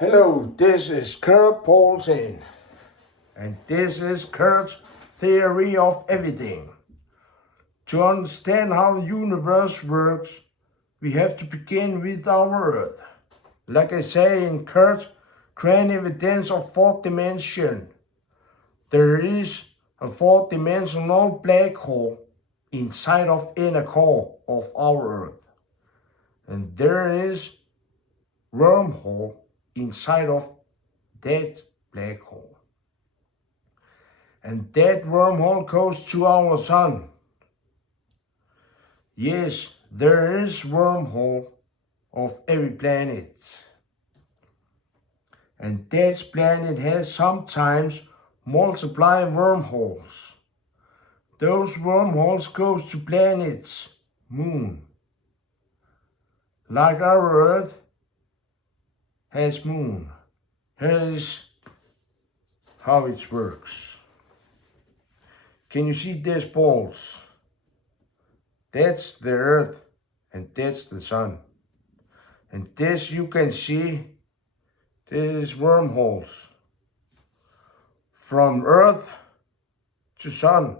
Hello, this is Kurt Paulsen, and this is Kurt's theory of everything. To understand how the universe works, we have to begin with our Earth. Like I say in Kurt's grand evidence of fourth dimension, there is a fourth-dimensional black hole inside of inner core of our Earth. And there is wormhole inside of that black hole. And that wormhole goes to our sun. Yes, there is wormhole of every planet. And that planet has sometimes multiple wormholes. Those wormholes goes to planets, moon. Like our Earth has moon. Here is how it works. Can you see these balls? That's the Earth and that's the sun. And this you can see, this is wormholes. From Earth to sun.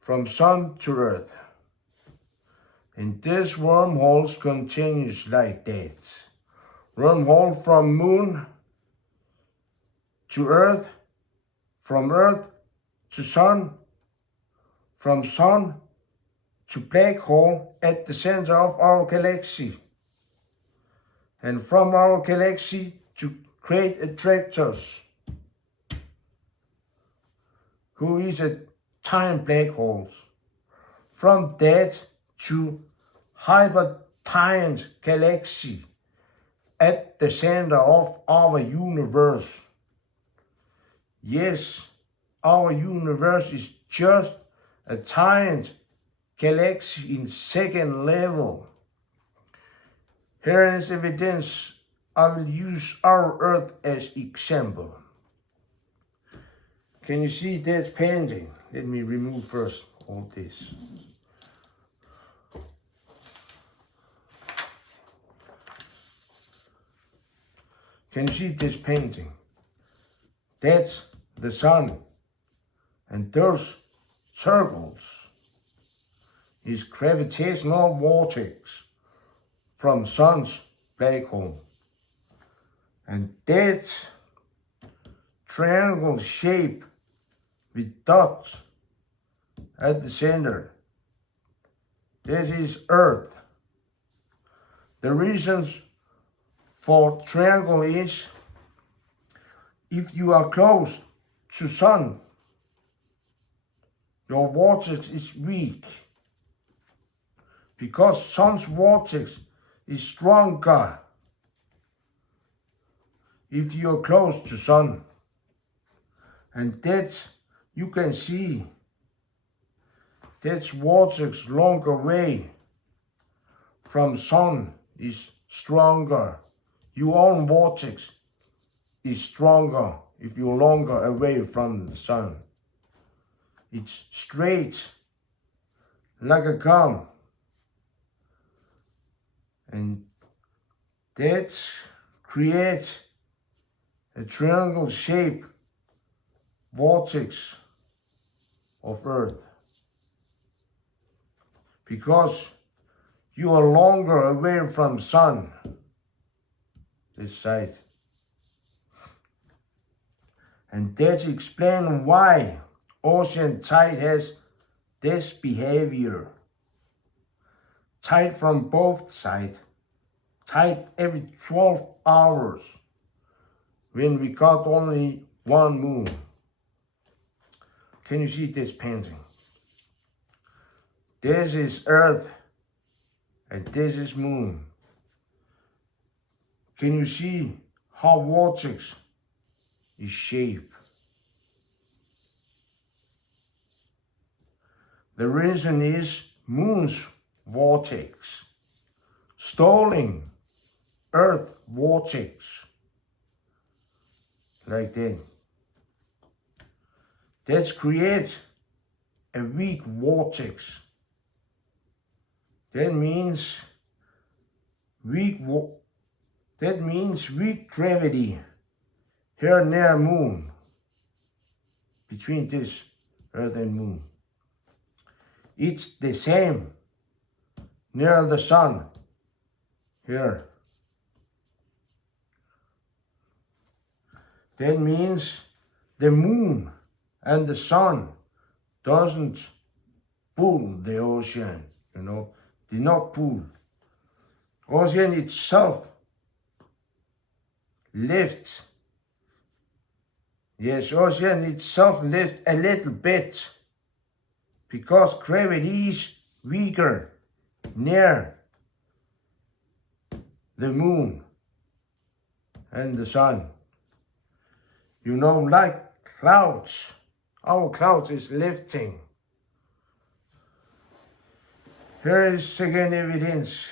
From sun to Earth. And this wormholes continues like that. Wormhole from moon to Earth, from Earth to sun, from sun to black hole at the center of our galaxy, and from our galaxy to great attractors, who is a time black holes. From that to hyper giant galaxy at the center of our universe. Yes, our universe is just a giant galaxy in second level. Here is evidence. I will use our Earth as example. Can you see that painting? Let me remove first all this. Can you see this painting? That's the sun. And those circles is gravitational vortex from sun's black hole. And that triangle shape with dots at the center, this is Earth. The reasons for triangle is, if you are close to sun, your vortex is weak, because sun's vortex is stronger if you are close to sun. And that you can see, that's vortex longer way from sun is stronger. Your own vortex is stronger if you're longer away from the sun. It's straight like a comb. And that creates a triangle shape vortex of Earth. Because you are longer away from sun. This side. And that's explain why ocean tide has this behavior. Tide from both sides. Tide every 12 hours when we got only one moon. Can you see this painting? This is Earth and this is moon. Can you see how vortex is shaped? The reason is moon's vortex stalling Earth vortex. Like that. That creates a weak vortex. That means weak That means weak gravity here near moon, between this Earth and moon. It's the same near the sun here. That means the moon and the sun doesn't pull the ocean, did not pull. Ocean itself lifts. Yes, ocean itself lifts a little bit because gravity is weaker near the moon and the sun. Like clouds, our clouds is lifting. Here is second evidence.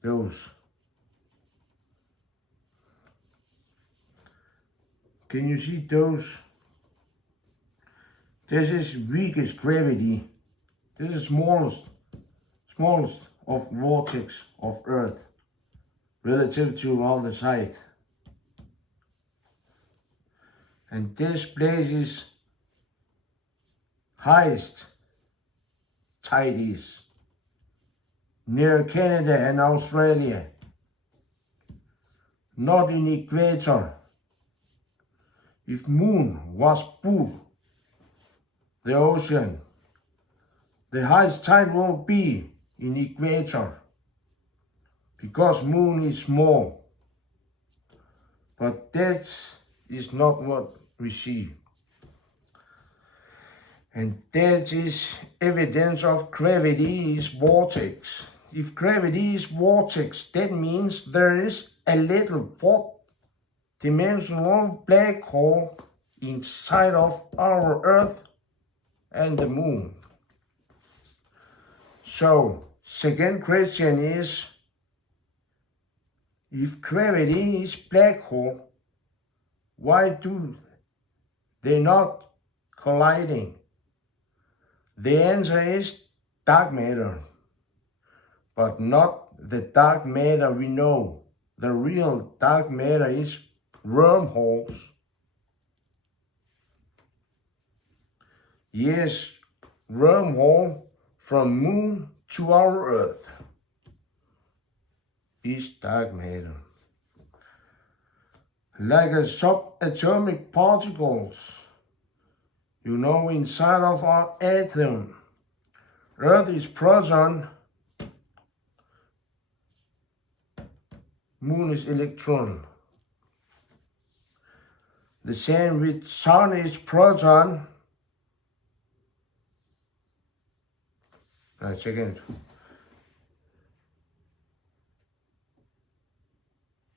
Those. Can you see those? This is weakest gravity. This is smallest of vortex of Earth relative to all the side. And this place is highest tide is near Canada and Australia, not in equator. If moon was pulled the ocean, the highest tide will be in equator because moon is small. But that is not what we see. And that is evidence of gravity is vortex. If gravity is vortex, that means there is a little fourth-dimensional black hole inside of our Earth and the moon. So, second question is, if gravity is black hole, why do they not colliding? The answer is dark matter, but not the dark matter we know. The real dark matter is wormholes. Yes, wormhole from moon to our Earth is dark matter. Like a subatomic particles, inside of our atom. Earth is proton, moon is electron. The same with sun is proton. Second.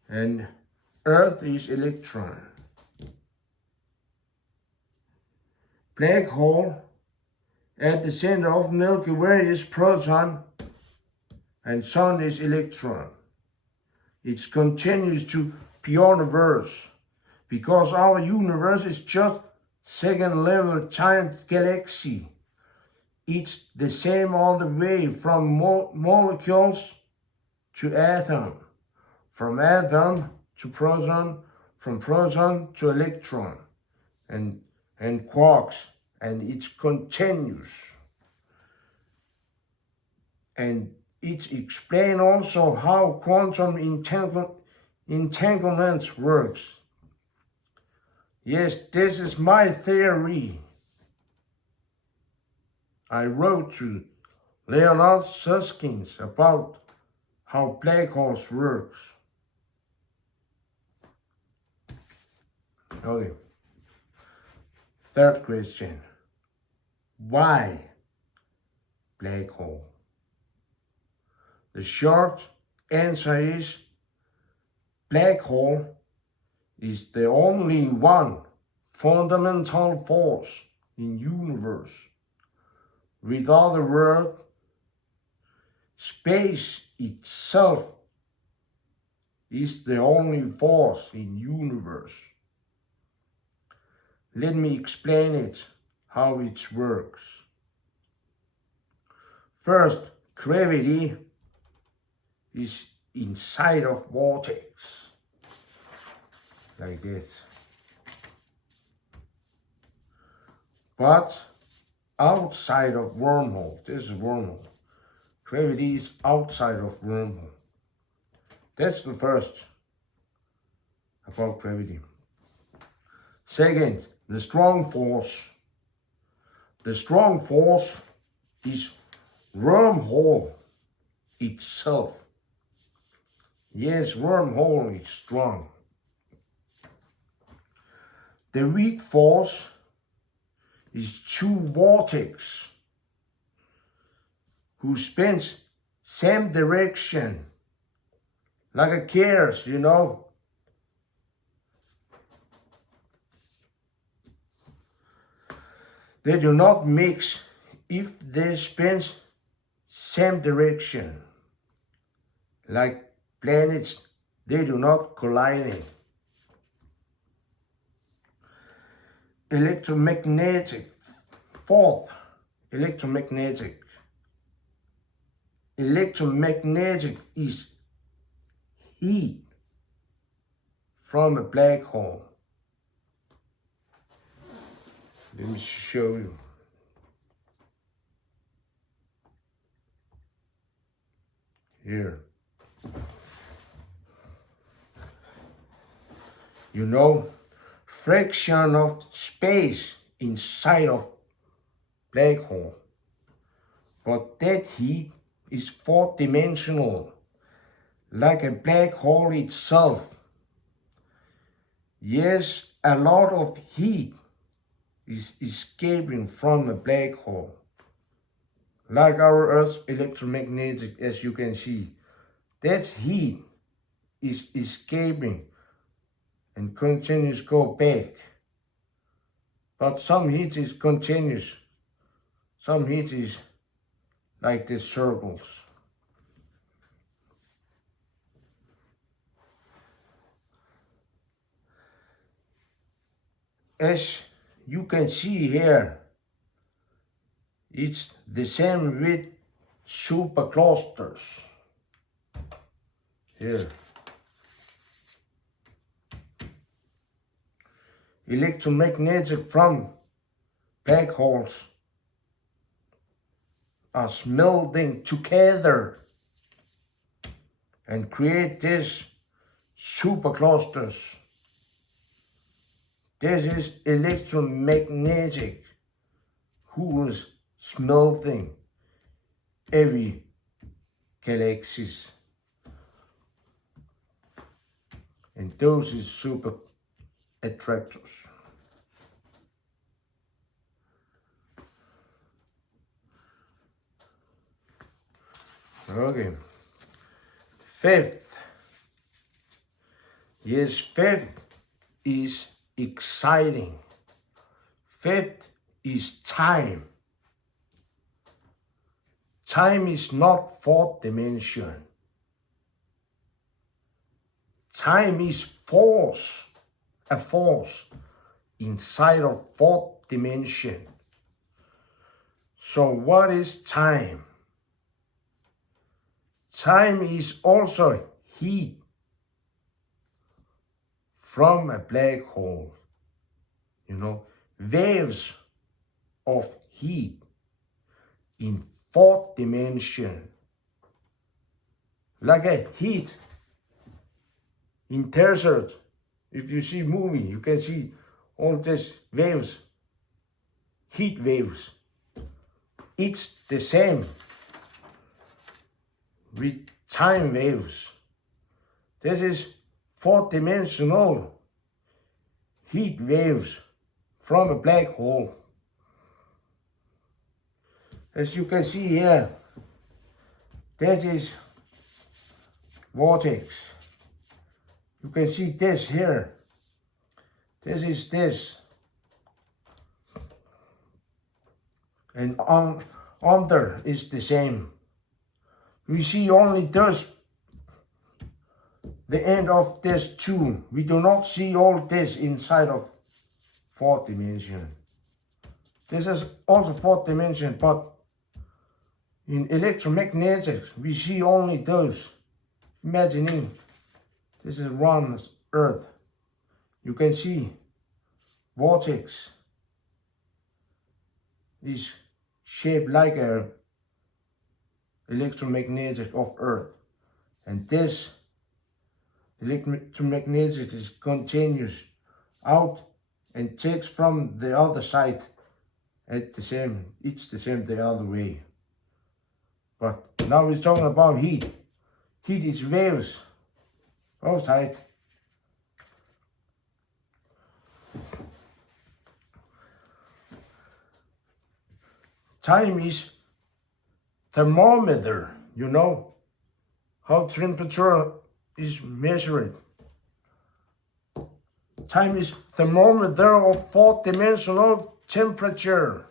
And Earth is electron. Black hole at the center of Milky Way is proton and sun is electron. It continues to universe because our universe is just second level giant galaxy. It's the same all the way from molecules to atom, from atom to proton, from proton to electron, and quarks, and it continues. And it explains also how quantum entanglement works. Yes, this is my theory. I wrote to Leonard Susskind about how black holes works. Okay. Third question. Why black hole? The short answer is black hole is the only one fundamental force in universe. With other words, space itself is the only force in universe. Let me explain it, how it works. First, gravity is inside of vortex, like this. But outside of wormhole, this is wormhole. Gravity is outside of wormhole. That's the first about gravity. Second, the strong force. The strong force is wormhole itself. Yes, wormhole is strong. The weak force is two vortex who spins same direction, like a gears, you know. They do not mix if they spin same direction. Like planets, they do not collide. Electromagnetic. Fourth, electromagnetic. Electromagnetic is heat from a black hole. Let me show you. Here. You know, fraction of space inside of black hole. But that heat is four-dimensional, like a black hole itself. Yes, a lot of heat is escaping from a black hole. Like our Earth's electromagnetic, as you can see. That heat is escaping and continues go back. But some heat is continuous. Some heat is like the circles. As you can see here, it's the same with superclusters. Here. Electromagnetic from black holes are smelting together and create these superclusters. This is electromagnetic who is smelting every galaxies. And those is super attractors. Okay. Fifth. Yes, fifth is exciting. Fifth is time. Time is not fourth dimension. Time is force, a force inside of fourth dimension. So what is time? Time is also heat from a black hole. You know, waves of heat in fourth dimension. Like a heat in desert. If you see movie, you can see all these waves, heat waves. It's the same with time waves. This is four-dimensional heat waves from a black hole. As you can see here, that is vortex. You can see this here. This is this. And under is the same. We see only this, the end of this two. We do not see all this inside of fourth dimension. This is also fourth dimension, but in electromagnetic, we see only those. Imagining this is one Earth. You can see vortex is shaped like a electromagnetic of Earth, and this electromagnetic is continuous out and takes from the other side at the same. It's the same the other way. But now we're talking about heat. Heat is waves outside. Time is thermometer, you know, how temperature is measured. Time is thermometer of fourth-dimensional temperature,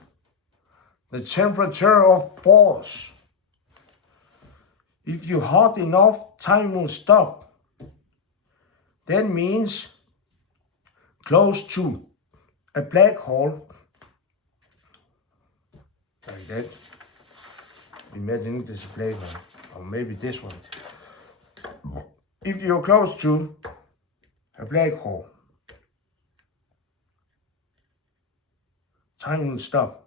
the temperature of force. If you're hot enough, time will stop. That means close to a black hole, like that. Imagine this black one, or maybe this one. If you're close to a black hole, time will stop.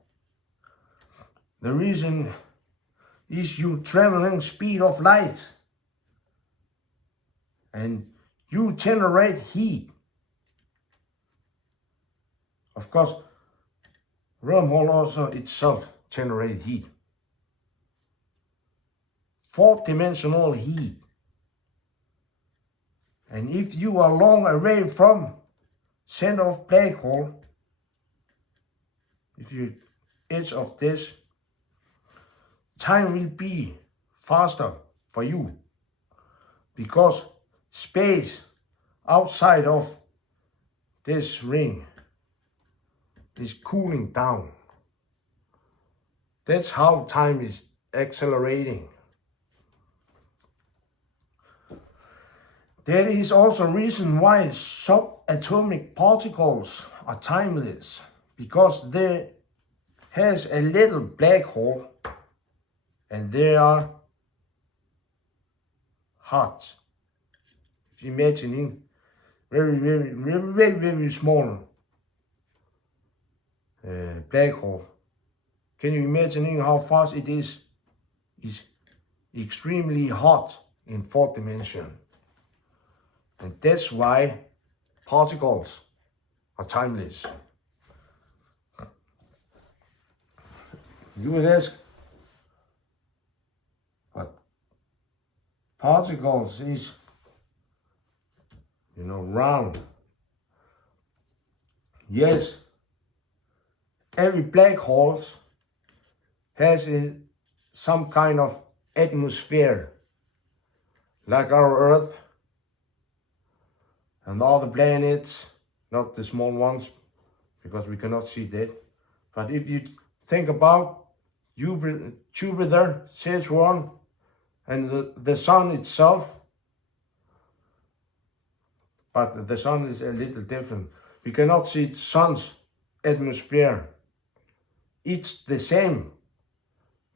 The reason is you traveling speed of light, and you generate heat. Of course, wormhole also itself generate heat. Fourth-dimensional heat. And if you are long away from center of black hole, if you edge of this, time will be faster for you, because space outside of this ring is cooling down. That's how time is accelerating. There is also a reason why subatomic particles are timeless, because there has a little black hole and they are hot. If you're imagining very small black hole, can you imagine how fast it is? It's extremely hot in fourth dimension. And that's why particles are timeless. You would ask, but particles is, round. Yes, every black hole has some kind of atmosphere, like our Earth and all the planets, not the small ones, because we cannot see that. But if you think about Jupiter, Saturn, and the sun itself, but the sun is a little different. We cannot see the sun's atmosphere. It's the same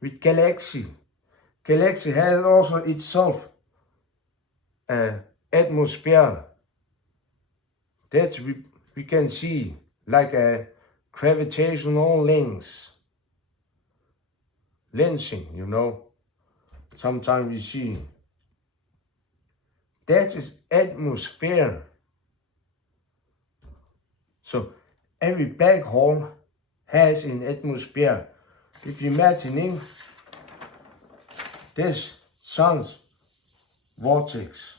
with galaxy. Galaxy has also itself an atmosphere that we can see like a gravitational lensing, Sometimes we see. That is atmosphere. So every black hole has an atmosphere. If you're imagining this sun's vortex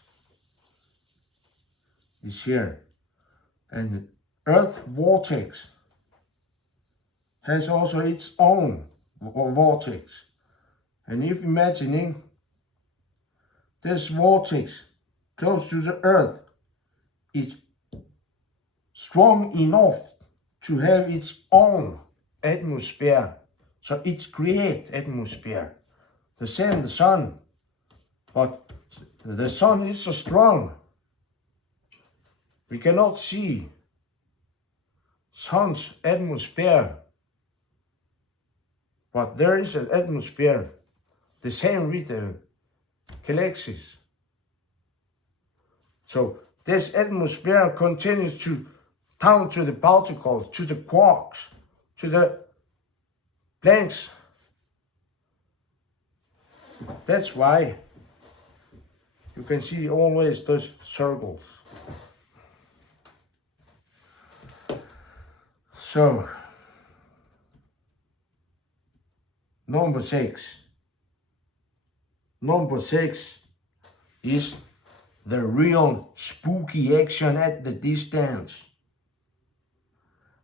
is here, and the Earth vortex has also its own vortex. And if imagining this vortex close to the Earth is strong enough to have its own atmosphere, so it creates atmosphere. The same the sun, but the sun is so strong we cannot see sun's atmosphere, but there is an atmosphere, the same with the galaxies. So this atmosphere continues to down to the particles, to the quarks, to the blanks. That's why you can see always those circles. So, number 6. Number 6 is the real spooky action at the distance.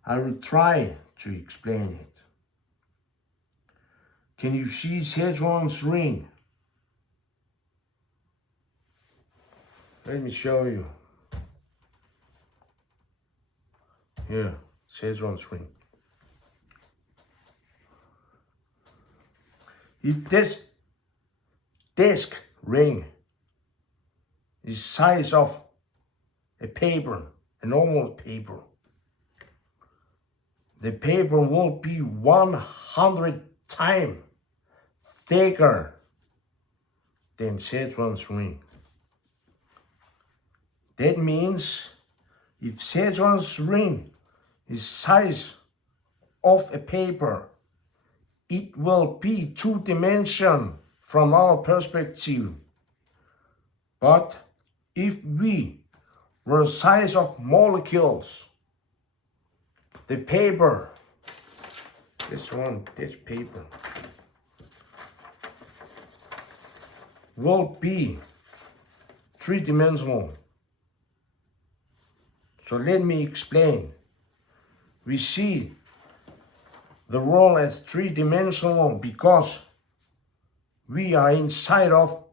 I will try to explain it. Can you see Saturn's ring? Let me show you. Here, Saturn's ring. If this disk ring is size of a paper, a normal paper, the paper will be 100 times thicker than Saturn's ring. That means if Saturn's ring is size of a paper, it will be 2-dimensional from our perspective. But if we were size of molecules, the paper, this paper, will be 3-dimensional. So let me explain. We see the world as 3-dimensional because we are inside of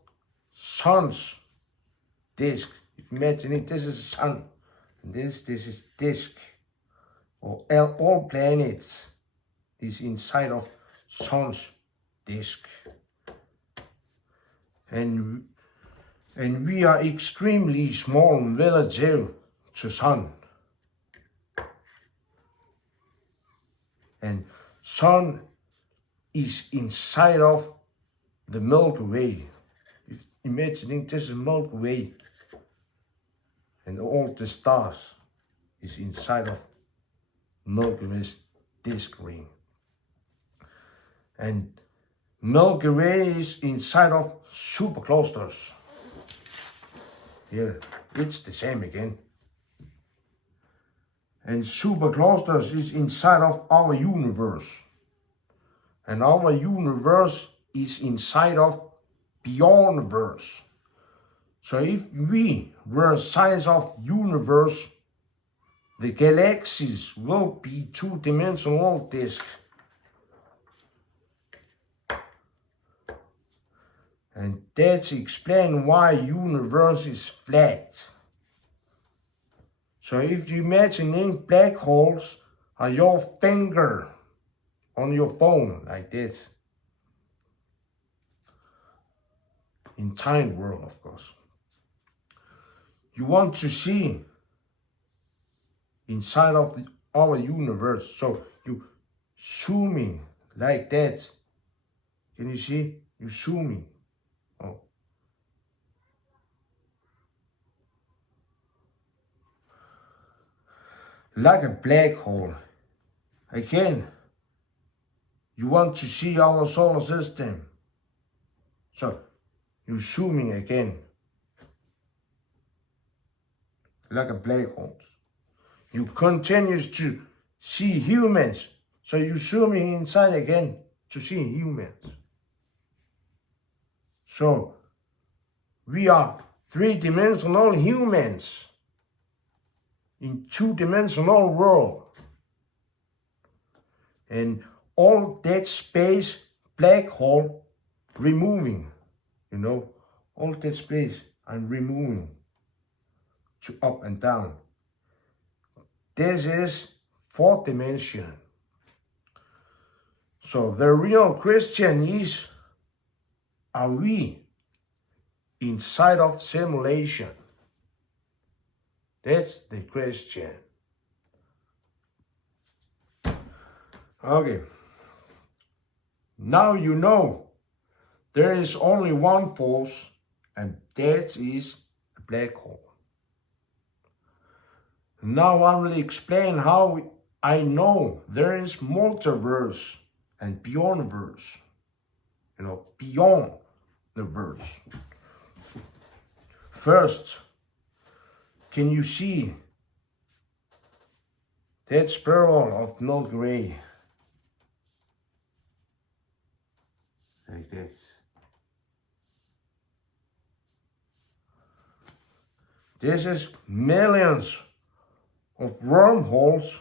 sun's disk. If you imagine it, this is sun, and this is disk. Or all planets is inside of sun's disk. And we are extremely small relative to sun. And sun is inside of the Milky Way. If imagining this is Milky Way, and all the stars is inside of Milky Way's disk ring. And Milky Way is inside of superclusters. Here, it's the same again. And superclusters is inside of our universe. And our universe is inside of beyondverse. So if we were size of universe, the galaxies will be 2-dimensional disk. And that's explain why universe is flat. So if you imagine black holes are your finger on your phone like this. In tiny world, of course. You want to see inside of our universe. So you zooming like that. Can you see? You zooming. Oh. Like a black hole. Again, you want to see our solar system. So you zooming again. Like a black hole. You continue to see humans. So you zooming inside again to see humans. So we are 3-dimensional humans in 2-dimensional world. And all that space, black hole, removing, all that space I'm removing to up and down. This is 4th dimension. So the real question is, are we inside of simulation? That's the question. Okay. Now you know there is only one force, and that is a black hole. Now I will explain how I know there is multiverse and beyondverse. Beyond the verse. First, can you see that spiral of Milky Way? Like this. This is millions of wormholes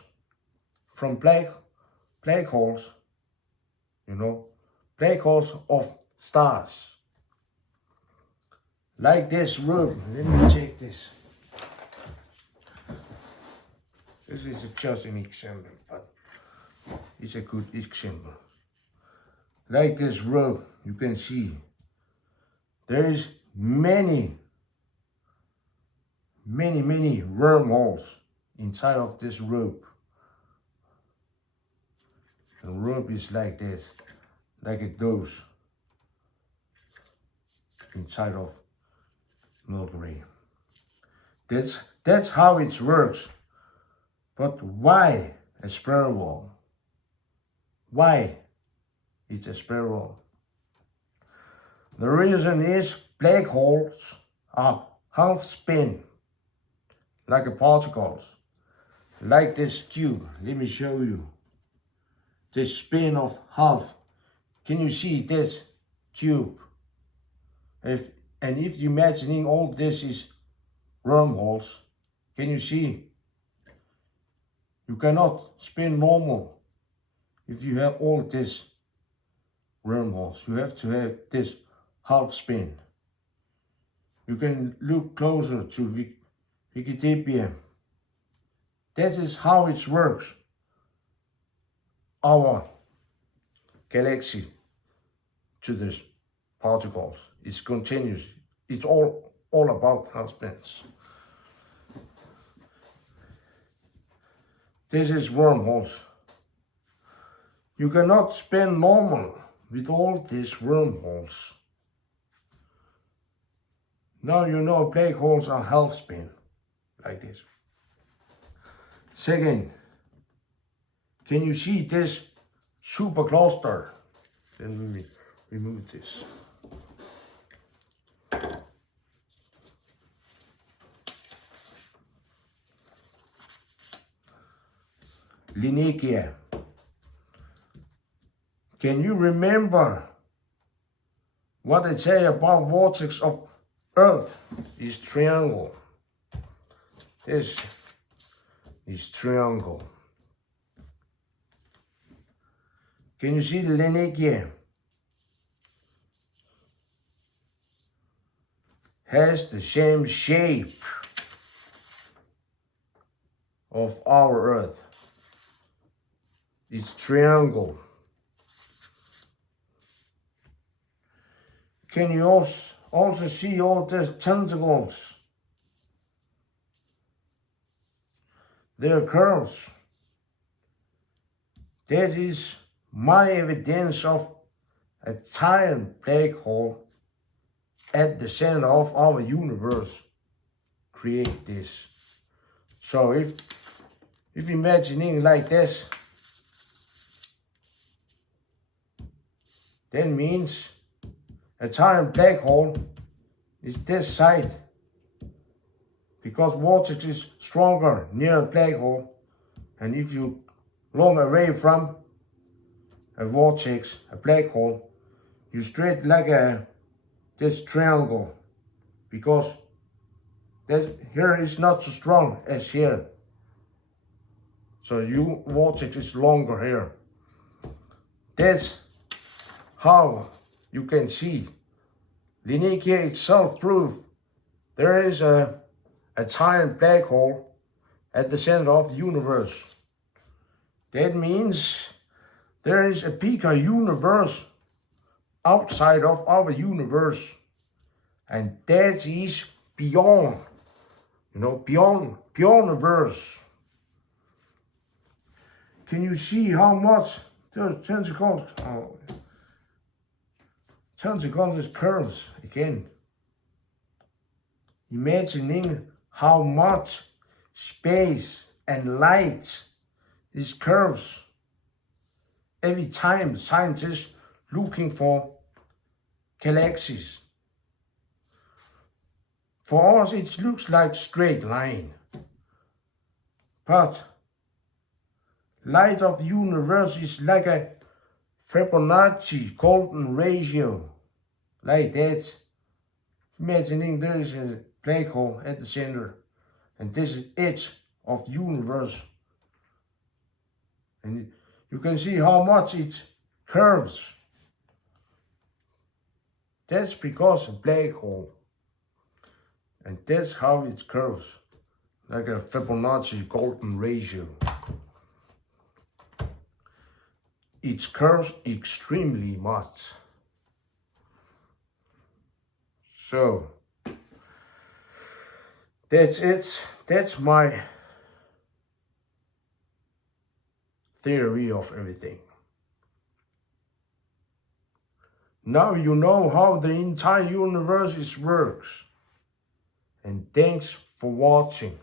from black holes, black holes of stars. Like this room. Let me check this. This is just an example, but it's a good example. Like this rope, you can see there is many wormholes inside of this rope. The rope is like this, like it does inside of Milky Way. That's how it works. But why a spiral? Why it's a spiral? The reason is black holes are half spin, like a particles, like this cube. Let me show you. This spin of half. Can you see this cube? If you're imagining all this is wormholes, can you see? You cannot spin normal if you have all this wormholes. You have to have this half spin. You can look closer to Wikipedia. That is how it works. Our galaxy to the particles. It's continuous. It's all about half spins. This is wormholes. You cannot spin normal with all these wormholes. Now you know black holes are half spin, like this. Second, can you see this supercluster? Let me remove this. Linear. Can you remember what I say about vortex of Earth is triangle? This is triangle. Can you see the linear? Has the same shape of our Earth. It's triangle. Can you also see all these tentacles? They're curves. That is my evidence of a giant black hole at the center of our universe create this. So if imagining like this, that means a giant black hole is this side, because vortex is stronger near a black hole, and if you long away from a vortex, a black hole, you straight like this triangle, because that here is not so strong as here. So your vortex is longer here. That's how you can see. Linear itself proves there is a giant black hole at the center of the universe. That means there is a bigger universe outside of our universe, and that is beyond, beyond the verse. Can you see how much the tentacles? turn the conscious curves again. Imagining how much space and light this curves every time scientists looking for galaxies. For us it looks like straight line, but light of the universe is like a Fibonacci golden ratio, like that. Imagining there is a black hole at the center, and this is edge of the universe. And you can see how much it curves. That's because of black hole. And that's how it curves, like a Fibonacci golden ratio. It curves extremely much. So, that's it. That's my theory of everything. Now you know how the entire universe works. And thanks for watching.